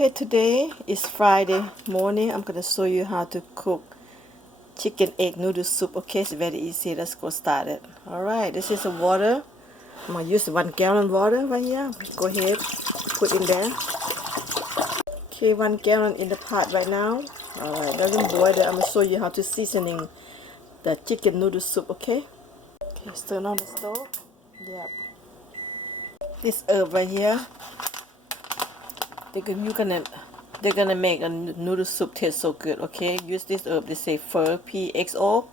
Okay, today is Friday morning. I'm gonna show you how to cook chicken egg noodle soup. Okay, it's very easy. Let's go start it. Alright, this is the water. I'm gonna use 1 gallon water right here. Go ahead, put in there. Okay, 1 gallon in the pot right now. Alright, doesn't boil it. I'm gonna show you how to seasoning the chicken noodle soup, okay? Okay, turn on the stove. Yep. This herb right here. They're gonna make a noodle soup taste so good. Okay, use this herb. They say fir, PXO.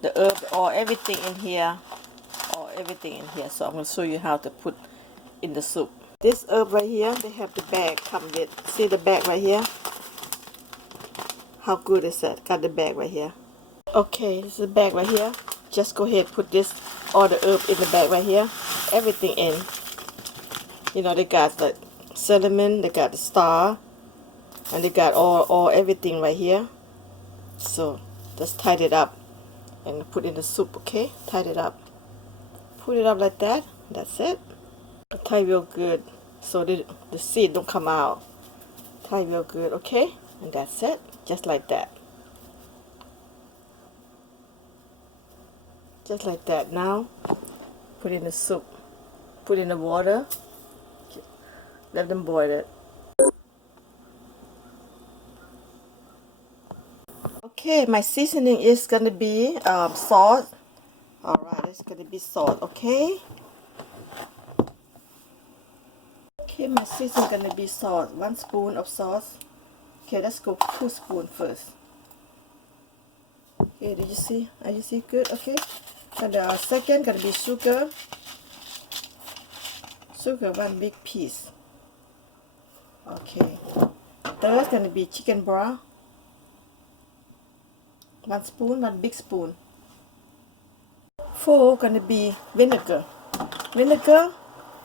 The herb or everything in here, So I'm gonna show you how to put in the soup. This herb right here, they have the bag come with. See the bag right here? How good is that? Got the bag right here. Okay, this is the bag right here. Just go ahead, put this all the herb in the bag right here. Everything in. You know, they got the cinnamon, they got the star, and they got all everything right here. So just tie it up and put in the soup. Okay, tie it up, put it up like that. That's it. Tie real good so the seed don't come out. Tie real good. Okay, and that's it. Just like that. Just like that. Now put in the soup, put in the water, let them boil it. Okay, my seasoning is gonna be salt. Alright, it's gonna be salt. Okay, my seasoning gonna be salt. 1 spoon of sauce. Okay, let's go 2 spoons first. Okay, did you see? Are you see good? Okay, and the second gonna be sugar. Sugar, 1 big piece. Okay, third gonna be chicken broth. 1 spoon, 1 big spoon. 4 gonna be vinegar. Vinegar,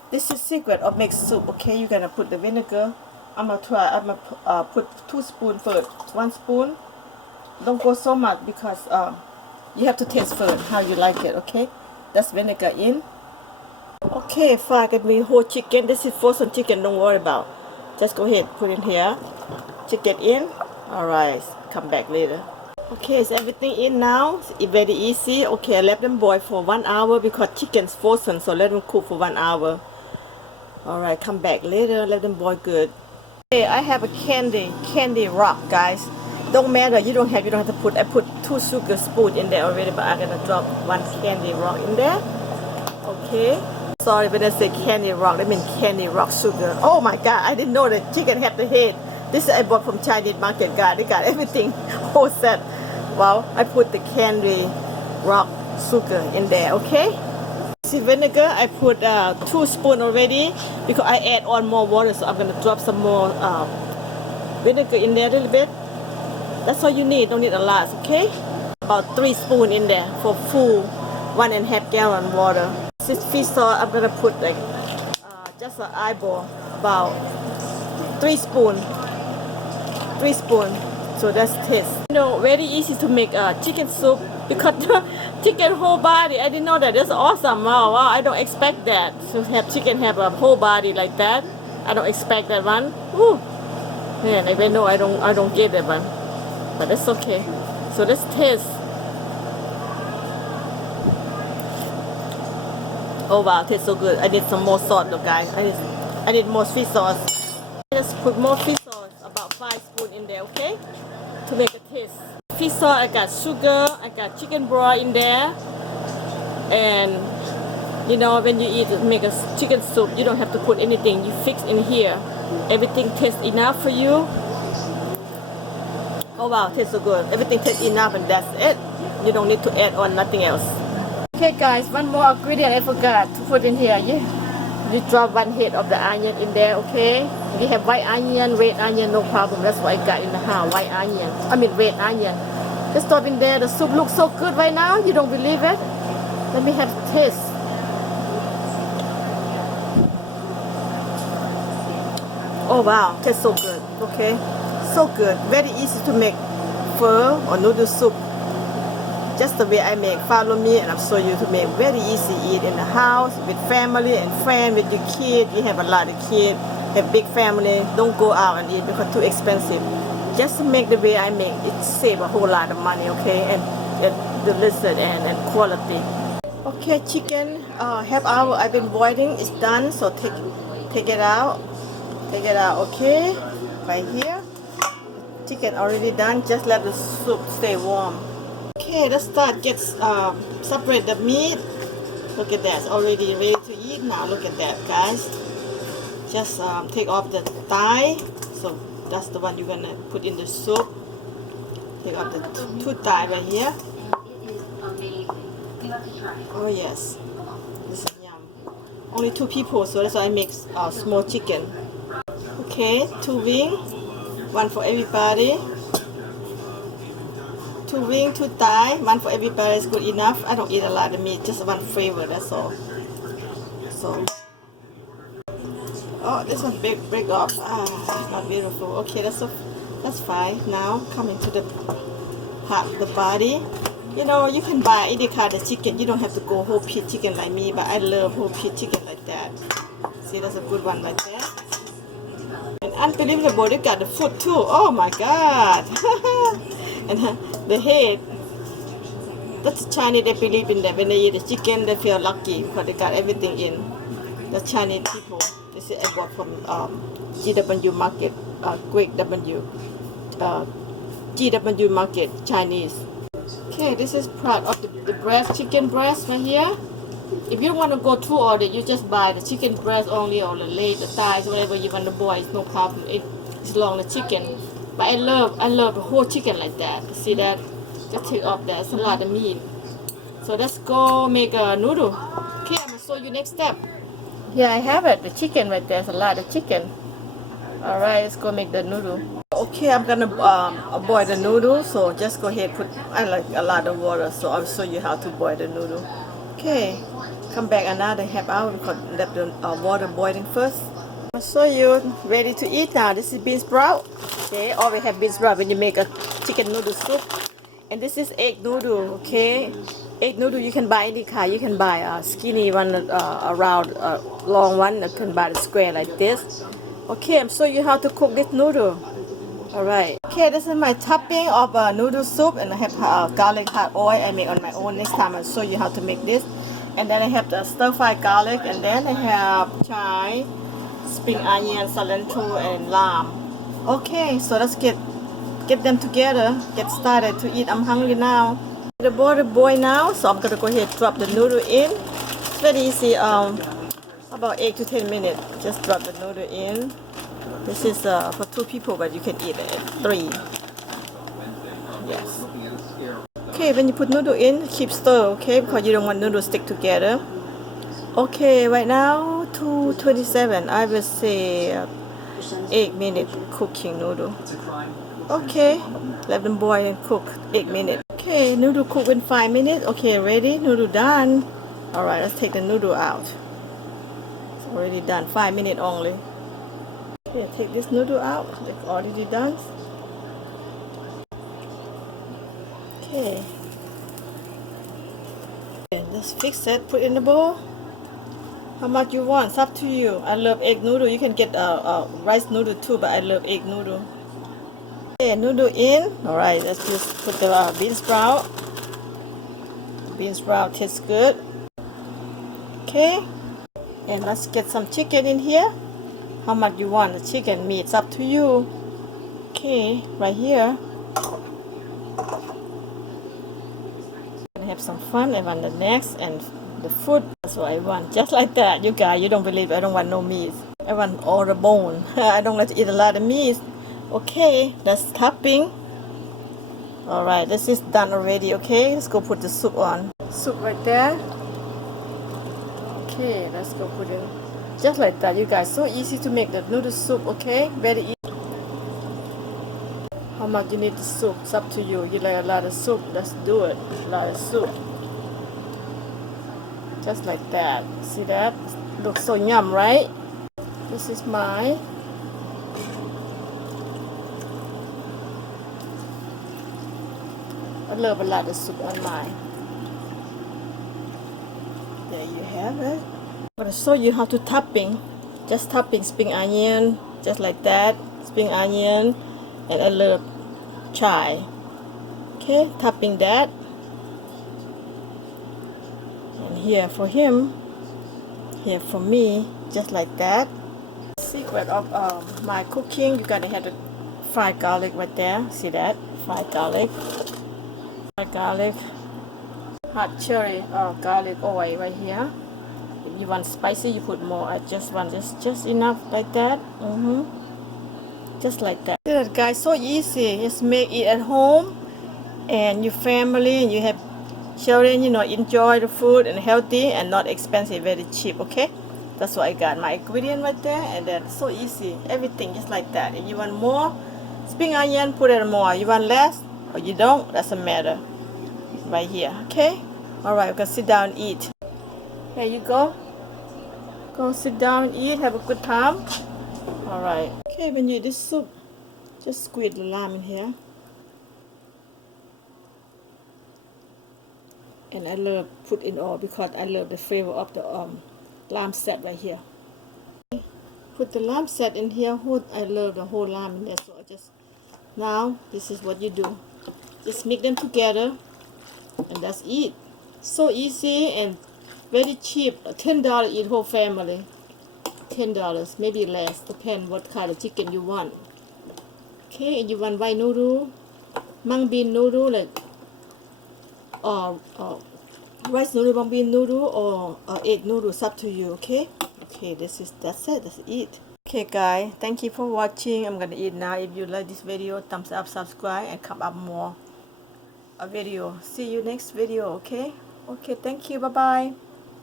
this is secret of make soup. Okay, you're gonna put the vinegar. I'm gonna put 2 spoons first. 1 spoon. Don't go so much because you have to taste first how you like it. Okay, that's vinegar in. Okay, 5 gonna be whole chicken. This is frozen chicken. Don't worry about. Just go ahead, put in here. Chicken in. Alright, come back later. Okay, is everything in now? It's very easy. Okay, let them boil for 1 hour because chicken's frozen, so let them cook for 1 hour. Alright, come back later, let them boil good. Okay, I have a candy rock, guys. Don't matter, you don't have to put. I put 2 sugar spoons in there already, but I'm gonna drop 1 candy rock in there. Okay. Sorry when I say candy rock, I mean candy rock sugar. Oh my god, I didn't know that chicken had the head. This I bought from Chinese market, guys. They got everything whole set. Well, I put the candy rock sugar in there, okay? See vinegar, I put 2 spoons already because I add on more water, so I'm gonna drop some more vinegar in there a little bit. That's all you need, don't need a lot, okay? About 3 spoons in there for full 1.5 gallon water. This fish sauce, I'm gonna put like just an eyeball, about 3 spoons. 3 spoons. So that's taste. You know, very easy to make chicken soup because chicken whole body. I didn't know that. That's awesome. Wow, I don't expect that to have chicken have a whole body like that. I don't expect that one. Woo. Man, even though I don't get that one, but that's okay. So let's taste. Oh wow, tastes so good. I need some more salt though, guys. I need more fish sauce. Just put more fish sauce, about 5 spoons in there, okay? To make a taste. Fish sauce, I got sugar, I got chicken broth in there. And you know, when you make a chicken soup, you don't have to put anything. You fix in here. Everything tastes enough for you. Oh wow, tastes so good. Everything tastes enough and that's it. You don't need to add on nothing else. Okay guys, 1 more ingredient I forgot to put in here. You drop 1 head of the onion in there, okay? If you have white onion, red onion, no problem. That's what I got in the house, white onion. I mean red onion. Just drop in there. The soup looks so good right now. You don't believe it? Let me have a taste. Oh wow, tastes so good, okay? So good. Very easy to make pho or noodle soup. Just the way I make. Follow me and I'll show you to make very easy. Eat in the house with family and friends, with your kid. You have a lot of kids. have big family, don't go out and eat because too expensive. Just make the way I make, it save a whole lot of money, okay, and delicious and quality. Okay, chicken, half hour I've been boiling, it's done, so take it out, okay, right here. Chicken already done, just let the soup stay warm. Okay, let's start, separate the meat. Look at that, it's already ready to eat now. Look at that, guys. Just take off the thigh. So that's the one you're gonna put in the soup. Take off the two thigh right here. Oh yes, this is yum. Only 2 people, so that's why I make small chicken. Okay, 2 wing, 1 for everybody. 2 wing, 2 thigh, 1 for everybody is good enough. I don't eat a lot of meat, just 1 flavor, that's all. So, oh, this one break off. Not beautiful. Okay, that's fine. Now coming to the part of the body. You know, you can buy any kind of chicken. You don't have to go whole pig chicken like me, but I love whole pig chicken like that. See, that's a good one right there. And unbelievable, they got the foot too. Oh my God! And the head. That's Chinese. They believe in that when they eat the chicken, they feel lucky because they got everything in. The Chinese people. This is I bought from GW Market, Quick W, GW Market, Chinese. Okay, this is part of the breast, chicken breast right here. If you don't want to go through all that, you just buy the chicken breast only, or the leg, the thighs, whatever you want to boil. It's no problem. It's long the chicken, but I love the whole chicken like that. See that? Just take off that. It's a lot of meat. So let's go make a noodle. Okay, I'm gonna show you next step. Yeah, I have it. The chicken right there. There's a lot of chicken. All right, let's go make the noodle. Okay, I'm gonna boil the noodle. So just go ahead. I like a lot of water, so I'll show you how to boil the noodle. Okay, come back another half hour because let the water boiling first. I'll show you ready to eat now. This is bean sprout. Okay, always have bean sprout when you make a chicken noodle soup. And this is egg noodle. Okay, egg noodle you can buy any kind. You can buy a skinny one, a round, long one. You can buy the square like this. Okay, I'm showing you how to cook this noodle. Alright. Okay, this is my topping of noodle soup, and I have garlic hot oil I make on my own. Next time I'll show you how to make this. And then I have the stir-fried garlic, and then I have chive, spring onion, cilantro, and lime. Okay, so let's get them together, get started to eat. I'm hungry now. The water boil now, so I'm gonna go ahead and drop the noodle in. It's very easy. About 8 to 10 minutes. Just drop the noodle in. This is for 2 people, but you can eat it 3. Yes. Okay, when you put noodle in, keep stir, okay, because you don't want noodles stick together. Okay, right now 2:27. I will say 8 minutes cooking noodle. Okay, let them boil and cook 8 minutes. Okay, noodle cook in 5 minutes. Okay, ready? Noodle done. Alright, let's take the noodle out. It's already done. 5 minutes only. Okay, take this noodle out. It's already done. Okay. Let's fix it. Put it in the bowl. How much you want? It's up to you. I love egg noodle. You can get rice noodle too, but I love egg noodle. Okay, noodle in. Alright, let's just put the bean sprout. Bean sprout tastes good. Okay. And let's get some chicken in here. How much you want the chicken meat? It's up to you. Okay, right here. Have some fun. I want the next and the food. That's what I want. Just like that. You guys, you don't believe I don't want no meat. I want all the bone. I don't like to eat a lot of meat. Okay, that's topping. Alright, this is done already. Okay, let's go put the soup on. Soup right there. Okay, let's go put it just like that. You guys, so easy to make the noodle soup. Okay, very easy. How much you need the soup? It's up to you. You like a lot of soup, let's do it. A lot of soup. Just like that. See that? Looks so yum, right? This is mine. I love a lot of soup on mine. There you have it. I'm going to show you how to topping. Just topping spring onion, just like that. Spring onion and a little chai. Okay, topping that. And here for him, here for me, just like that. Secret of my cooking, you gotta have the fried garlic right there. See that? Fried garlic. Fried garlic. Hot cherry garlic oil right here. If you want spicy, you put more. I just want just enough like that. Just like that. See that, guys? So easy. Just make it at home, and your family, and you have children, you know, enjoy the food and healthy and not expensive, very cheap. Okay, that's what I got. My ingredient right there, and then so easy. Everything just like that. If you want more spring onion, put it more. You want less or you don't, doesn't matter. Right here. Okay. All right. We can sit down and eat. There you go. Go sit down and eat. Have a good time. All right. Okay. When you eat this soup, just squeeze the lime in here. And I love put in all because I love the flavor of the lamb set right here. Put the lamb set in here. I love the whole lamb in there. So I just now this is what you do. Just mix them together, and that's it. So easy and very cheap. $10 eat whole family. $10, maybe less, depend what kind of chicken you want. Okay, and you want white noodle, mung bean noodle, like rice noodle, mung bean noodle, or egg noodle. It's up to you. Okay. Okay, that's it. That's it. Okay, guys, thank you for watching. I'm gonna eat now. If you like this video, thumbs up, subscribe, and come up more a video. See you next video. Okay. Okay. Thank you. Bye bye.